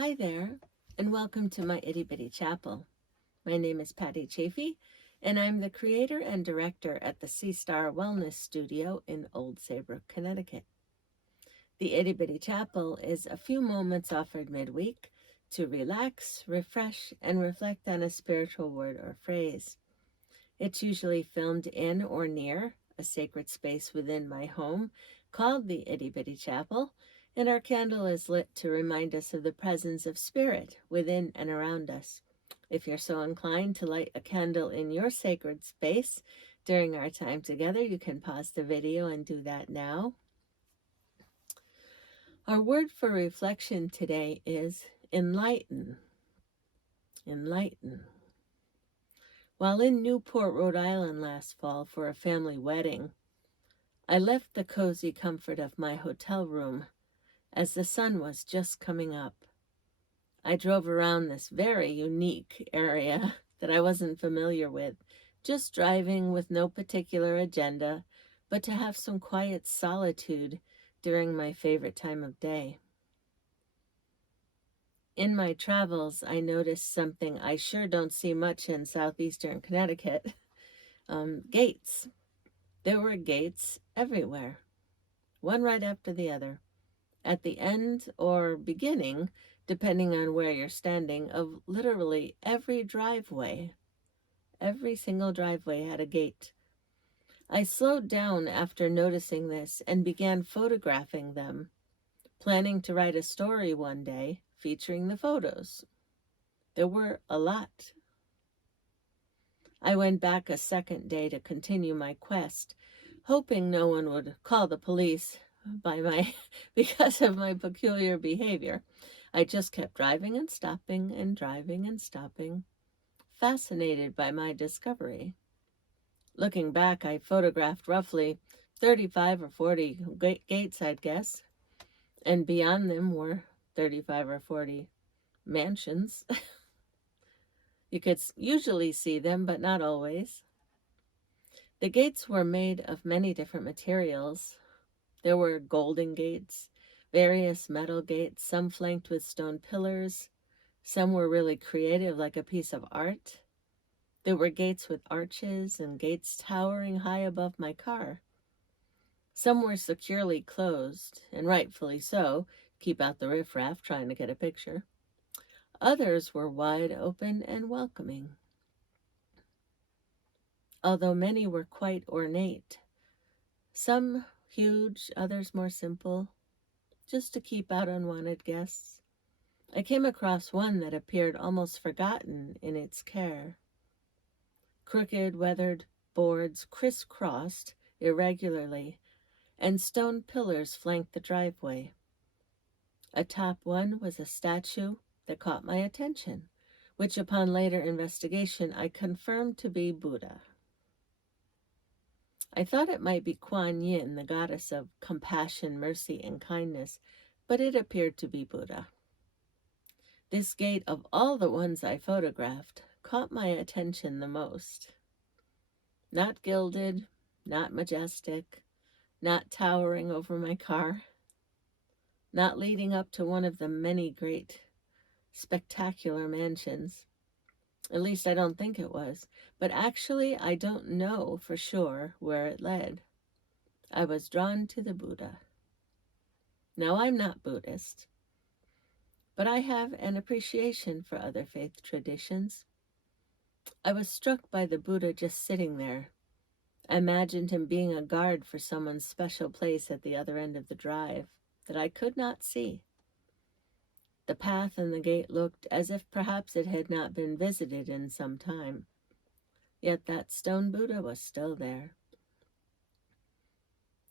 Hi there, and welcome to my Itty Bitty Chapel. My name is Patty Chafee, and I'm the creator and director at the Seastar Wellness Studio in Old Saybrook, Connecticut. The Itty Bitty Chapel is a few moments offered midweek to relax, refresh, and reflect on a spiritual word or phrase. It's usually filmed in or near a sacred space within my home called the Itty Bitty Chapel, and our candle is lit to remind us of the presence of spirit within and around us. If you're so inclined to light a candle in your sacred space during our time together, you can pause the video and do that now. Our word for reflection today is enlighten. Enlighten. While in Newport, Rhode Island last fall for a family wedding, I left the cozy comfort of my hotel room as the sun was just coming up. I drove around this very unique area that I wasn't familiar with, just driving with no particular agenda, but to have some quiet solitude during my favorite time of day. In my travels, I noticed something I sure don't see much in southeastern Connecticut. Gates. There were gates everywhere, one right after the other, at the end or beginning, depending on where you're standing, of literally every driveway. Every single driveway had a gate. I slowed down after noticing this and began photographing them, planning to write a story one day featuring the photos. There were a lot. I went back a second day to continue my quest, hoping no one would call the police because of my peculiar behavior. I just kept driving and stopping and driving and stopping, fascinated by my discovery. Looking back, I photographed roughly 35 or 40 gates, I'd guess, and beyond them were 35 or 40 mansions. You could usually see them, but not always. The gates were made of many different materials. There were golden gates, various metal gates, some flanked with stone pillars. Some were really creative, like a piece of art. There were gates with arches and gates towering high above my car. Some were securely closed, and rightfully so, keep out the riffraff trying to get a picture. Others were wide open and welcoming, although many were quite ornate. Some huge, others more simple, just to keep out unwanted guests. I came across one that appeared almost forgotten in its care. Crooked, weathered boards crisscrossed irregularly, and stone pillars flanked the driveway. Atop one was a statue that caught my attention, which upon later investigation I confirmed to be Buddha. I thought it might be Kuan Yin, the goddess of compassion, mercy, and kindness, but it appeared to be Buddha. This gate, of all the ones I photographed, caught my attention the most. Not gilded, not majestic, not towering over my car, not leading up to one of the many great, spectacular mansions. At least I don't think it was, but actually I don't know for sure where it led. I was drawn to the Buddha. Now, I'm not Buddhist, but I have an appreciation for other faith traditions. I was struck by the Buddha just sitting there. I imagined him being a guard for someone's special place at the other end of the drive that I could not see. The path and the gate looked as if perhaps it had not been visited in some time. Yet that stone Buddha was still there.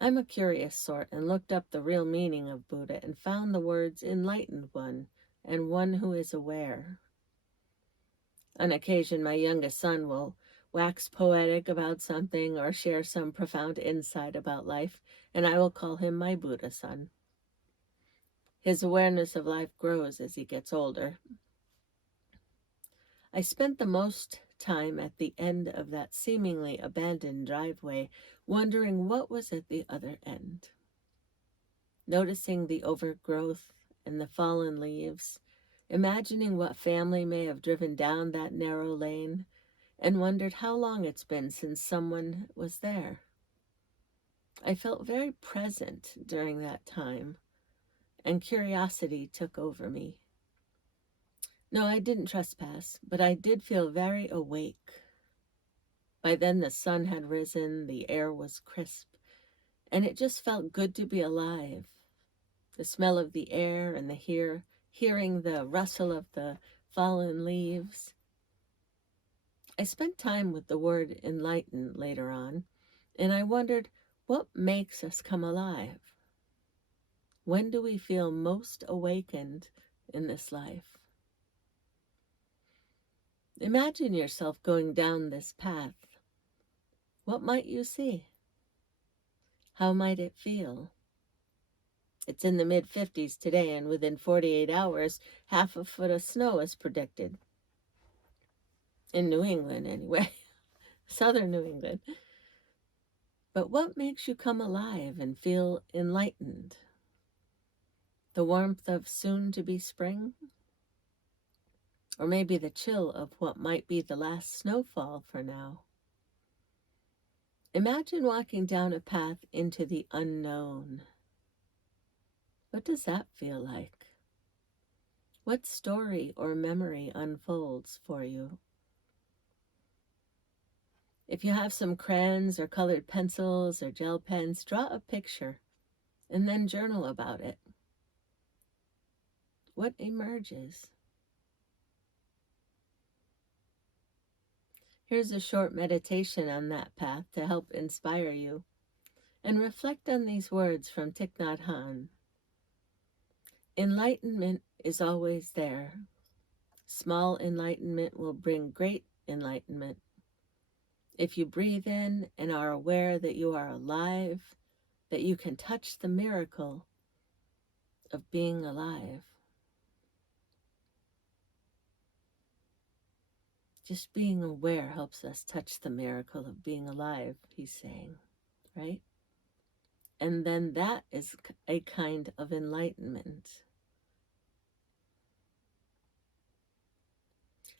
I'm a curious sort and looked up the real meaning of Buddha and found the words enlightened one and one who is aware. On occasion, my youngest son will wax poetic about something or share some profound insight about life, and I will call him my Buddha son. His awareness of life grows as he gets older. I spent the most time at the end of that seemingly abandoned driveway, wondering what was at the other end. Noticing the overgrowth and the fallen leaves, imagining what family may have driven down that narrow lane and wondered how long it's been since someone was there. I felt very present during that time, and curiosity took over me. No, I didn't trespass, but I did feel very awake. By then the sun had risen, the air was crisp, and it just felt good to be alive. The smell of the air and hearing the rustle of the fallen leaves. I spent time with the word enlighten later on, and I wondered what makes us come alive. When do we feel most awakened in this life? Imagine yourself going down this path. What might you see? How might it feel? It's in the mid-50s today, and within 48 hours, half a foot of snow is predicted. In New England, anyway. Southern New England. But what makes you come alive and feel enlightened? The warmth of soon-to-be spring? Or maybe the chill of what might be the last snowfall for now? Imagine walking down a path into the unknown. What does that feel like? What story or memory unfolds for you? If you have some crayons or colored pencils or gel pens, draw a picture and then journal about it. What emerges? Here's a short meditation on that path to help inspire you. And reflect on these words from Thich Nhat Hanh. Enlightenment is always there. Small enlightenment will bring great enlightenment. If you breathe in and are aware that you are alive, that you can touch the miracle of being alive. Just being aware helps us touch the miracle of being alive, he's saying, right? And then that is a kind of enlightenment.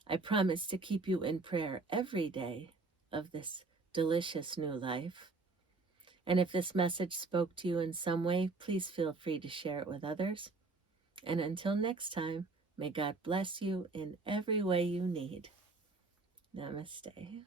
I promise to keep you in prayer every day of this delicious new life. And if this message spoke to you in some way, please feel free to share it with others. And until next time, may God bless you in every way you need. Namaste.